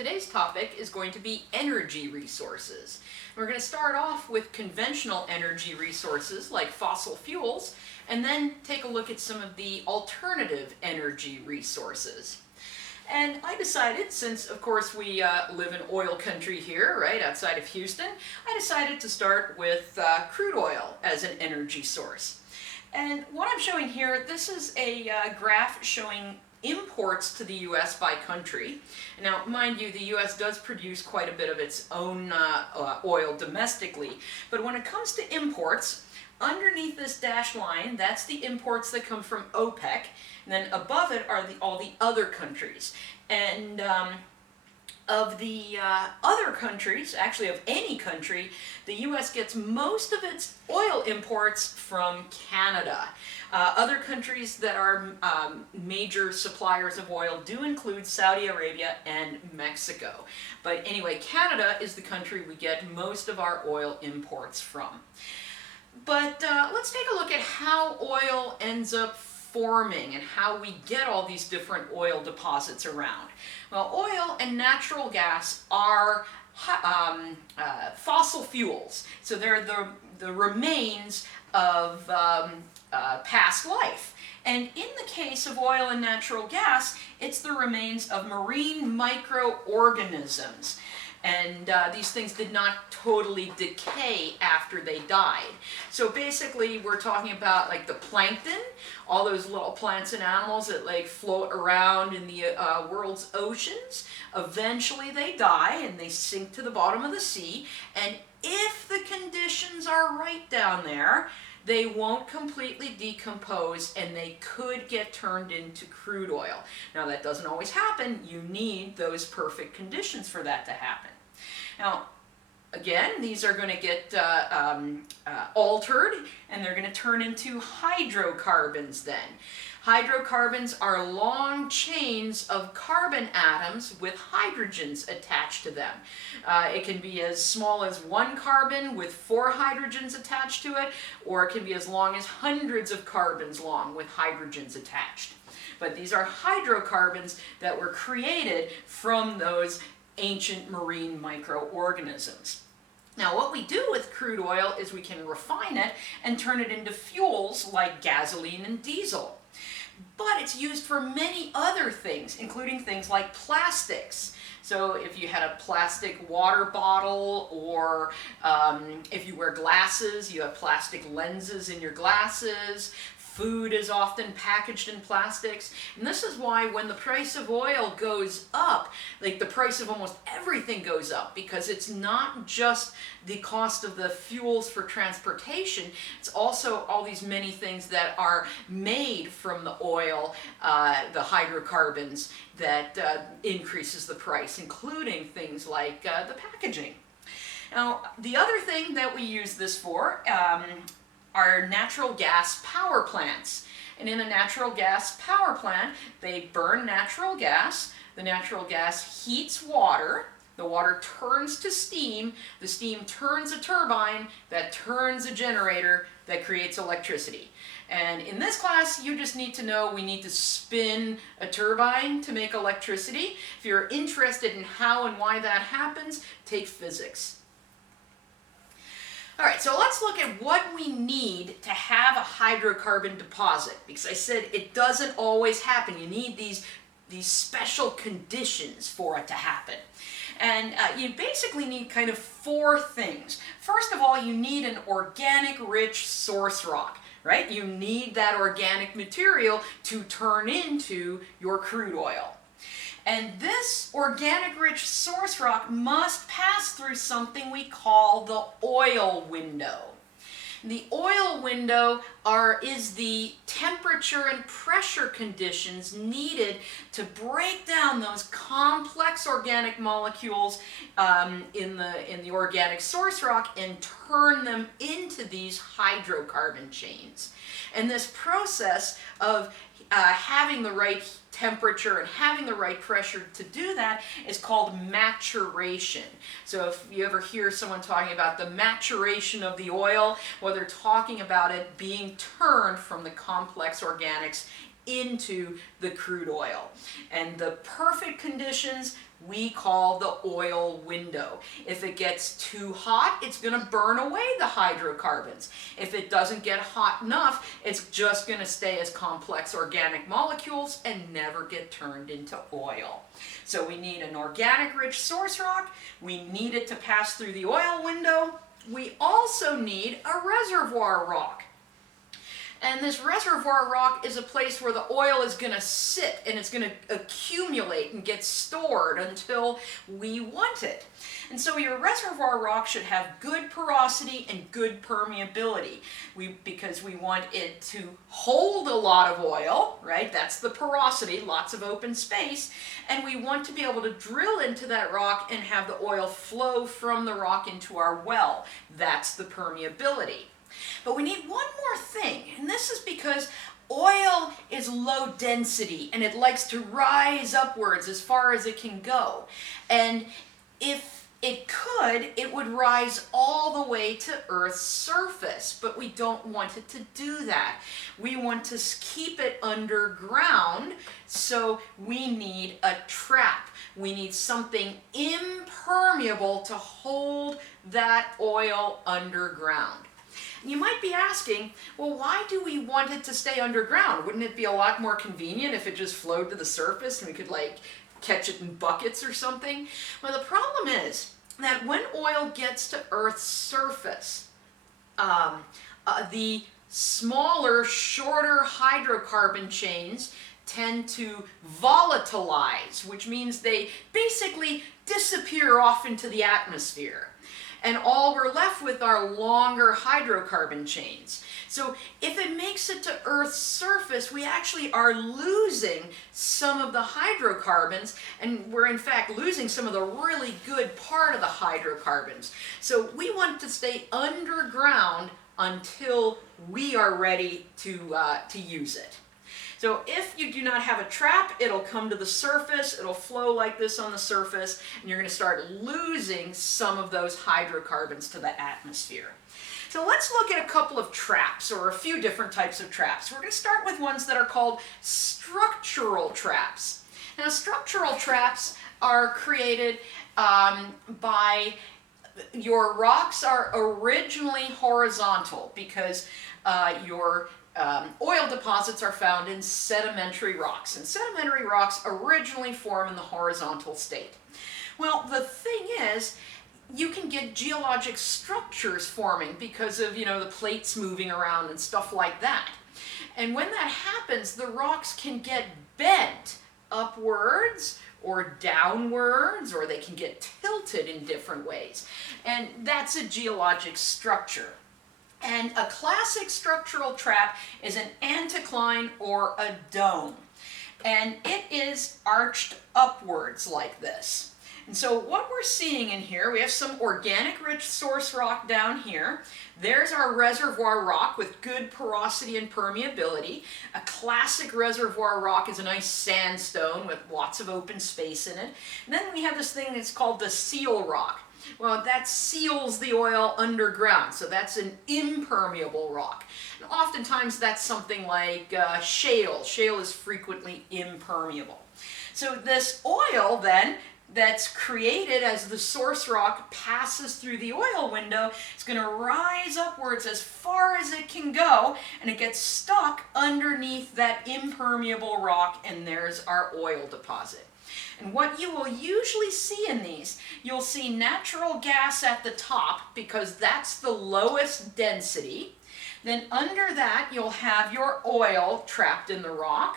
Today's topic is going to be energy resources. We're going to start off with conventional energy resources like fossil fuels, and then take a look at some of the alternative energy resources. And I decided, since of course we live in oil country here, right outside of Houston, I decided to start with crude oil as an energy source. And what I'm showing here, this is a graph showing imports to the U.S. by country. Now, mind you, the U.S. does produce quite a bit of its own oil domestically, but when it comes to imports, underneath this dashed line, that's the imports that come from OPEC, and then above it are all the other countries. And of the other countries, actually of any country, the U.S. gets most of its oil imports from Canada. Other countries that are major suppliers of oil do include Saudi Arabia and Mexico. But anyway, Canada is the country we get most of our oil imports from. But let's take a look at how oil ends up forming and how we get all these different oil deposits around. Well, oil and natural gas are fossil fuels, so they're the remains of past life. And in the case of oil and natural gas, it's the remains of marine microorganisms. And these things did not totally decay after they died. So basically we're talking about like the plankton, all those little plants and animals that like float around in the world's oceans. Eventually they die and they sink to the bottom of the sea, and if the conditions are right down there, they won't completely decompose and they could get turned into crude oil. Now that doesn't always happen. You need those perfect conditions for that to happen. Now, again, these are going to get altered and they're going to turn into hydrocarbons then. Hydrocarbons are long chains of carbon atoms with hydrogens attached to them. It can be as small as one carbon with 4 hydrogens attached to it, or it can be as long as hundreds of carbons long with hydrogens attached. But these are hydrocarbons that were created from those ancient marine microorganisms. Now, what we do with crude oil is we can refine it and turn it into fuels like gasoline and diesel. But it's used for many other things, including things like plastics. So if you had a plastic water bottle, or if you wear glasses, you have plastic lenses in your glasses. Food is often packaged in plastics. And this is why when the price of oil goes up, like the price of almost everything goes up, because it's not just the cost of the fuels for transportation, it's also all these many things that are made from the oil, the hydrocarbons, that increases the price, including things like the packaging. Now, the other thing that we use this for are natural gas power plants. And in a natural gas power plant, they burn natural gas. The natural gas heats water. The water turns to steam. The steam turns a turbine that turns a generator that creates electricity. And in this class, you just need to know we need to spin a turbine to make electricity. If you're interested in how and why that happens, take physics. All right, so let's look at what we need to have a hydrocarbon deposit, because I said it doesn't always happen. You need these special conditions for it to happen. And you basically need kind of 4 things. First of all, you need an organic rich source rock, right? You need that organic material to turn into your crude oil. And this organic rich source rock must pass through something we call the oil window. The oil window is the temperature and pressure conditions needed to break down those complex organic molecules in the organic source rock and turn them into these hydrocarbon chains. And this process of having the right temperature and having the right pressure to do that is called maturation. So if you ever hear someone talking about the maturation of the oil, well, they're talking about it being turned from the complex organics into the crude oil. And the perfect conditions we call the oil window. If it gets too hot, it's going to burn away the hydrocarbons. If it doesn't get hot enough, it's just going to stay as complex organic molecules and never get turned into oil. So we need an organic rich source rock. We need it to pass through the oil window. We also need a reservoir rock. And this reservoir rock is a place where the oil is going to sit and it's going to accumulate and get stored until we want it. And so your reservoir rock should have good porosity and good permeability because we want it to hold a lot of oil, right? That's the porosity, lots of open space. And we want to be able to drill into that rock and have the oil flow from the rock into our well. That's the permeability. But we need one more thing, and this is because oil is low density and it likes to rise upwards as far as it can go. And if it could, it would rise all the way to Earth's surface, but we don't want it to do that. We want to keep it underground, so we need a trap. We need something impermeable to hold that oil underground. You might be asking, well, why do we want it to stay underground? Wouldn't it be a lot more convenient if it just flowed to the surface and we could like catch it in buckets or something? Well, the problem is that when oil gets to Earth's surface, the smaller, shorter hydrocarbon chains tend to volatilize, which means they basically disappear off into the atmosphere. And all we're left with are longer hydrocarbon chains. So if it makes it to Earth's surface, we actually are losing some of the hydrocarbons, and we're in fact losing some of the really good part of the hydrocarbons. So we want it to stay underground until we are ready to use it. So if you do not have a trap, it'll come to the surface, it'll flow like this on the surface, and you're going to start losing some of those hydrocarbons to the atmosphere. So let's look at a couple of traps, or a few different types of traps. We're going to start with ones that are called structural traps. Now, structural traps are created by your rocks are originally horizontal because your oil deposits are found in sedimentary rocks, and sedimentary rocks originally form in the horizontal state. Well, the thing is, you can get geologic structures forming because of, the plates moving around and stuff like that. And when that happens, the rocks can get bent upwards or downwards, or they can get tilted in different ways. And that's a geologic structure. And a classic structural trap is an anticline or a dome. And it is arched upwards like this. And so what we're seeing in here, we have some organic rich source rock down here. There's our reservoir rock with good porosity and permeability. A classic reservoir rock is a nice sandstone with lots of open space in it. And then we have this thing that's called the seal rock. Well, that seals the oil underground, so that's an impermeable rock. And oftentimes that's something like shale. Shale is frequently impermeable. So this oil then, that's created as the source rock passes through the oil window, it's going to rise upwards as far as it can go, and it gets stuck underneath that impermeable rock, and there's our oil deposit. And what you will usually see in these, you'll see natural gas at the top because that's the lowest density. Then under that, you'll have your oil trapped in the rock.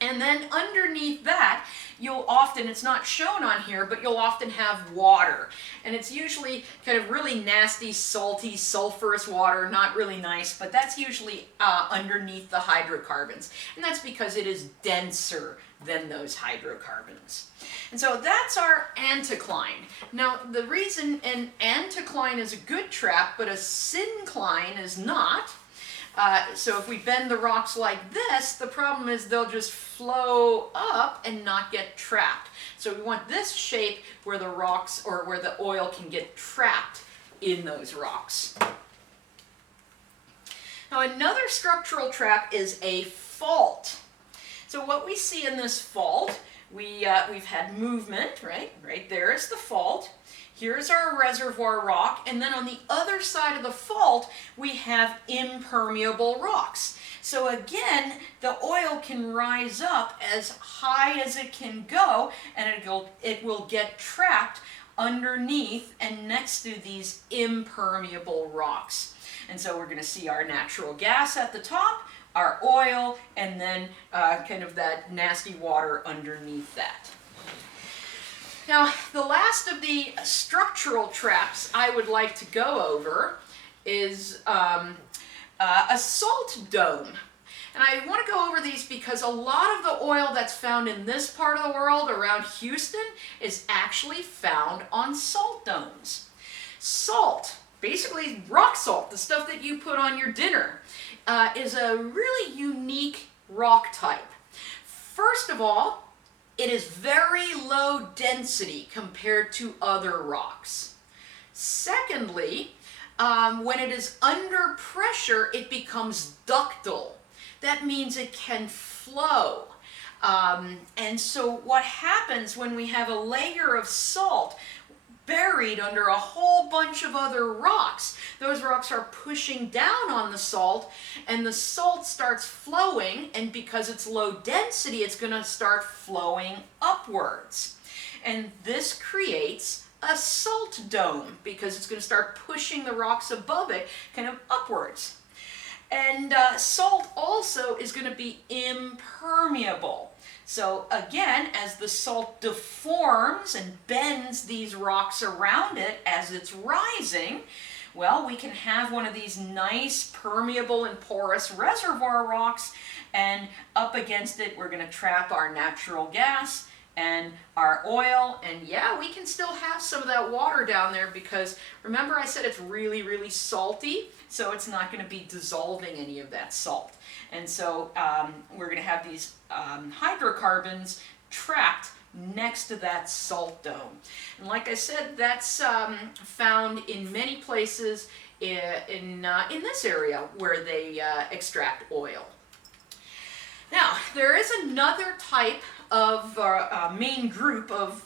And then underneath that, you'll often, it's not shown on here, but you'll often have water. And it's usually kind of really nasty, salty, sulfurous water, not really nice, but that's usually underneath the hydrocarbons. And that's because it is denser than those hydrocarbons. And so that's our anticline. Now, the reason an anticline is a good trap, but a syncline is not, so if we bend the rocks like this, the problem is they'll just flow up and not get trapped. So we want this shape where the rocks, or where the oil can get trapped in those rocks. Now, another structural trap is a fault. So what we see in this fault, we've had movement, right? Right there is the fault. Here's our reservoir rock, and then on the other side of the fault, we have impermeable rocks. So again, the oil can rise up as high as it can go, and it will get trapped underneath and next to these impermeable rocks. And so we're going to see our natural gas at the top, our oil, and then kind of that nasty water underneath that. Now, the last of the structural traps I would like to go over is a salt dome. And I want to go over these because a lot of the oil that's found in this part of the world around Houston is actually found on salt domes. Salt, basically rock salt, the stuff that you put on your dinner, is a really unique rock type. First of all, it is very low density compared to other rocks. Secondly, when it is under pressure, it becomes ductile. That means it can flow. And so what happens when we have a layer of salt buried under a whole bunch of other rocks, those rocks are pushing down on the salt, and the salt starts flowing, and because it's low density, it's going to start flowing upwards. And this creates a salt dome because it's going to start pushing the rocks above it kind of upwards. And salt also is going to be impermeable. So again, as the salt deforms and bends these rocks around it as it's rising, well, we can have one of these nice permeable and porous reservoir rocks, and up against it we're going to trap our natural gas and our oil, and yeah, we can still have some of that water down there because remember I said it's really, really salty, so it's not going to be dissolving any of that salt. And so we're going to have these hydrocarbons trapped next to that salt dome. And like I said, that's found in many places in this area where they extract oil. Now, there is another type of main group of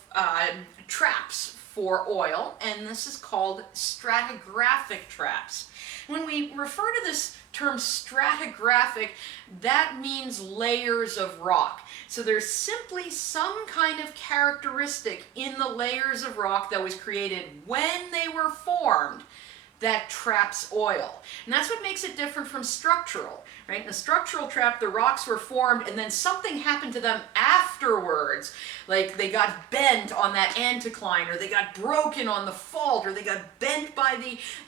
traps for oil, and this is called stratigraphic traps. When we refer to this term stratigraphic, that means layers of rock. So there's simply some kind of characteristic in the layers of rock that was created when they were formed that traps oil. And that's what makes it different from structural, right? In a structural trap, the rocks were formed and then something happened to them afterwards. Like they got bent on that anticline, or they got broken on the fault, or they got bent by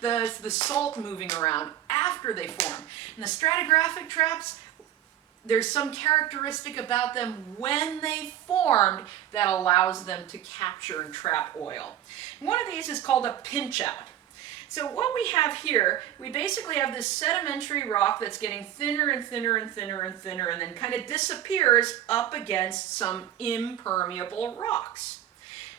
the salt moving around after they formed. In the stratigraphic traps, there's some characteristic about them when they formed that allows them to capture and trap oil. And one of these is called a pinch out. So what we have here, we basically have this sedimentary rock that's getting thinner and thinner and thinner and thinner, and then kind of disappears up against some impermeable rocks.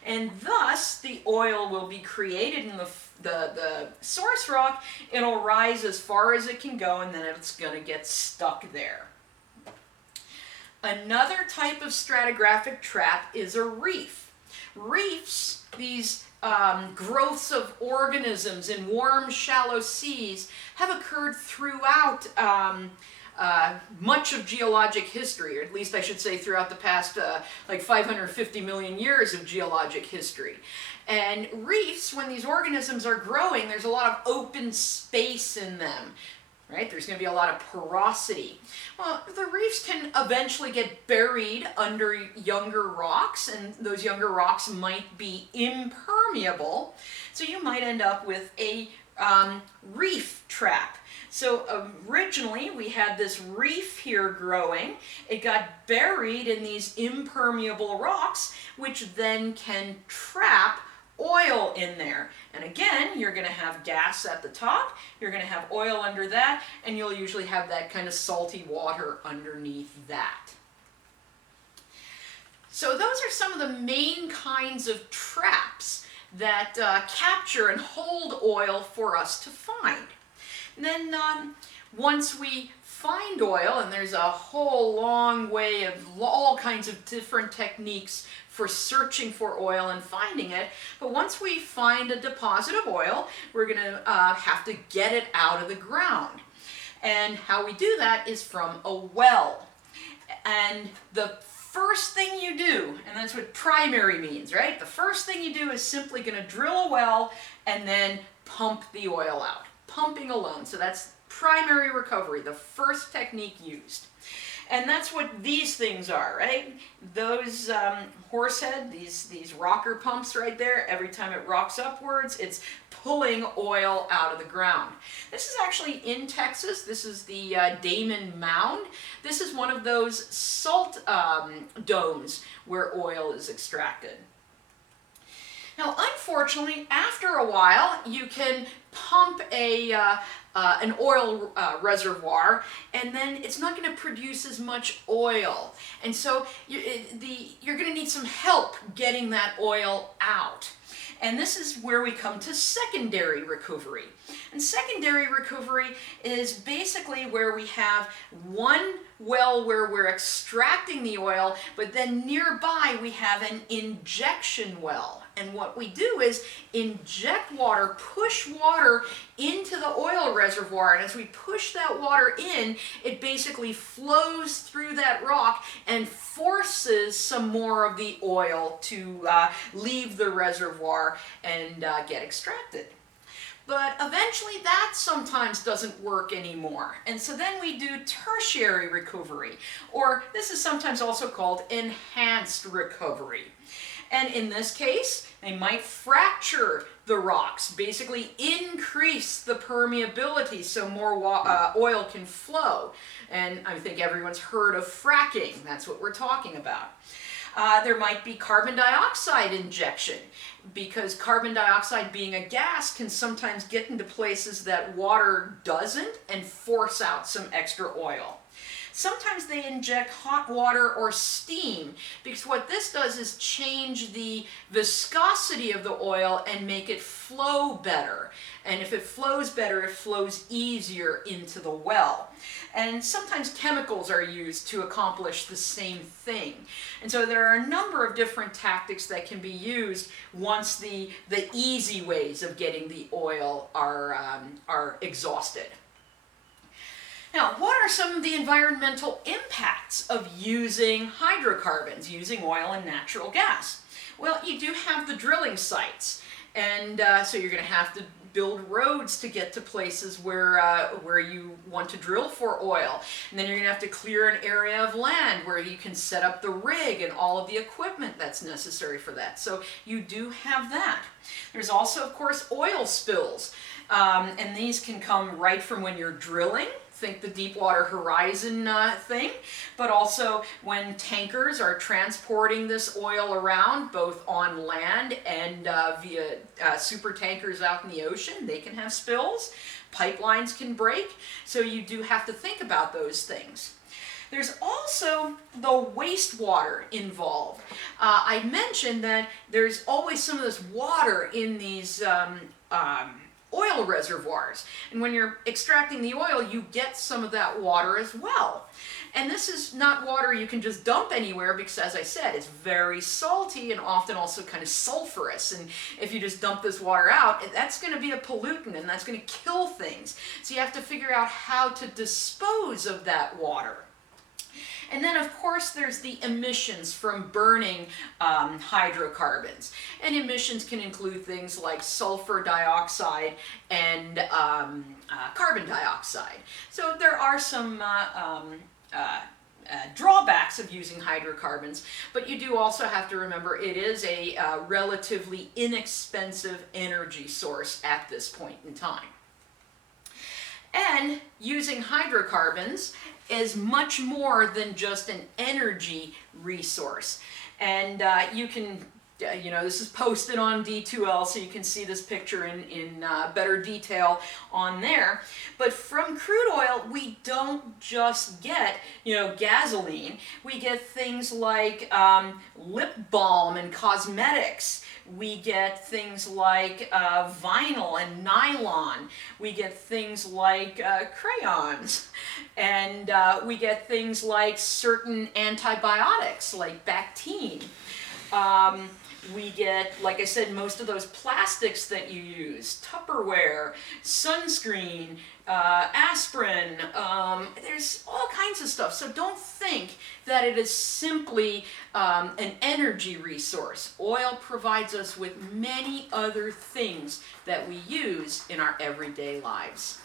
And thus, the oil will be created in the source rock. It'll rise as far as it can go, and then it's going to get stuck there. Another type of stratigraphic trap is a reef. Reefs, these growths of organisms in warm, shallow seas, have occurred throughout much of geologic history, or at least I should say throughout the past like 550 million years of geologic history. And reefs, when these organisms are growing, there's a lot of open space in them. Right? There's going to be a lot of porosity. Well, the reefs can eventually get buried under younger rocks, and those younger rocks might be impermeable. So you might end up with a reef trap. So originally we had this reef here growing. It got buried in these impermeable rocks, which then can trap oil in there. And again, you're going to have gas at the top, you're going to have oil under that, and you'll usually have that kind of salty water underneath that. So those are some of the main kinds of traps that capture and hold oil for us to find. And then once we find oil, and there's a whole long way of all kinds of different techniques for searching for oil and finding it. But once we find a deposit of oil, we're going to have to get it out of the ground. And how we do that is from a well. And the first thing you do, and that's what primary means, right? The first thing you do is simply going to drill a well and then pump the oil out. Pumping alone. So that's primary recovery, the first technique used. And that's what these things are, right? Those horsehead, these rocker pumps right there, every time it rocks upwards, it's pulling oil out of the ground. This is actually in Texas. This is the Damon Mound. This is one of those salt domes where oil is extracted. Now, unfortunately, after a while, you can pump an oil reservoir, and then it's not going to produce as much oil. And so you're going to need some help getting that oil out. And this is where we come to secondary recovery. And secondary recovery is basically where we have one well where we're extracting the oil, but then nearby we have an injection well. And what we do is inject water, push water into the oil reservoir, and as we push that water in, it basically flows through that rock and forces some more of the oil to leave the reservoir and get extracted. But eventually that sometimes doesn't work anymore. And so then we do tertiary recovery, or this is sometimes also called enhanced recovery. And in this case, they might fracture the rocks, basically increase the permeability so more oil can flow. And I think everyone's heard of fracking. That's what we're talking about. There might be carbon dioxide injection, because carbon dioxide, being a gas, can sometimes get into places that water doesn't and force out some extra oil. Sometimes they inject hot water or steam, because what this does is change the viscosity of the oil and make it flow better. And if it flows better, it flows easier into the well. And sometimes chemicals are used to accomplish the same thing. And so there are a number of different tactics that can be used once the easy ways of getting the oil are exhausted. Now, what are some of the environmental impacts of using hydrocarbons, using oil and natural gas? Well, you do have the drilling sites, and so you're going to have to build roads to get to places where you want to drill for oil. And then you're going to have to clear an area of land where you can set up the rig and all of the equipment that's necessary for that. So you do have that. There's also, of course, oil spills. And these can come right from when you're drilling. Think the Deepwater Horizon thing, but also when tankers are transporting this oil around, both on land and via super tankers out in the ocean, they can have spills. Pipelines can break, so you do have to think about those things. There's also the wastewater involved. I mentioned that there's always some of this water in these oil reservoirs, and when you're extracting the oil, you get some of that water as well. And this is not water you can just dump anywhere, because, as I said, it's very salty and often also kind of sulfurous. And if you just dump this water out, that's going to be a pollutant, and that's going to kill things. So you have to figure out how to dispose of that water. And then, of course, there's the emissions from burning hydrocarbons. And emissions can include things like sulfur dioxide and carbon dioxide. So there are some drawbacks of using hydrocarbons, but you do also have to remember it is a relatively inexpensive energy source at this point in time. And using hydrocarbons is much more than just an energy resource. And you can, this is posted on D2L, so you can see this picture in better detail on there. But from crude oil, we don't just get, gasoline. We get things like lip balm and cosmetics. We get things like vinyl and nylon. We get things like crayons. And we get things like certain antibiotics, like Bactine. We get, like I said, most of those plastics that you use, Tupperware, sunscreen, aspirin, there's all kinds of stuff. So don't think that it is simply an energy resource. Oil provides us with many other things that we use in our everyday lives.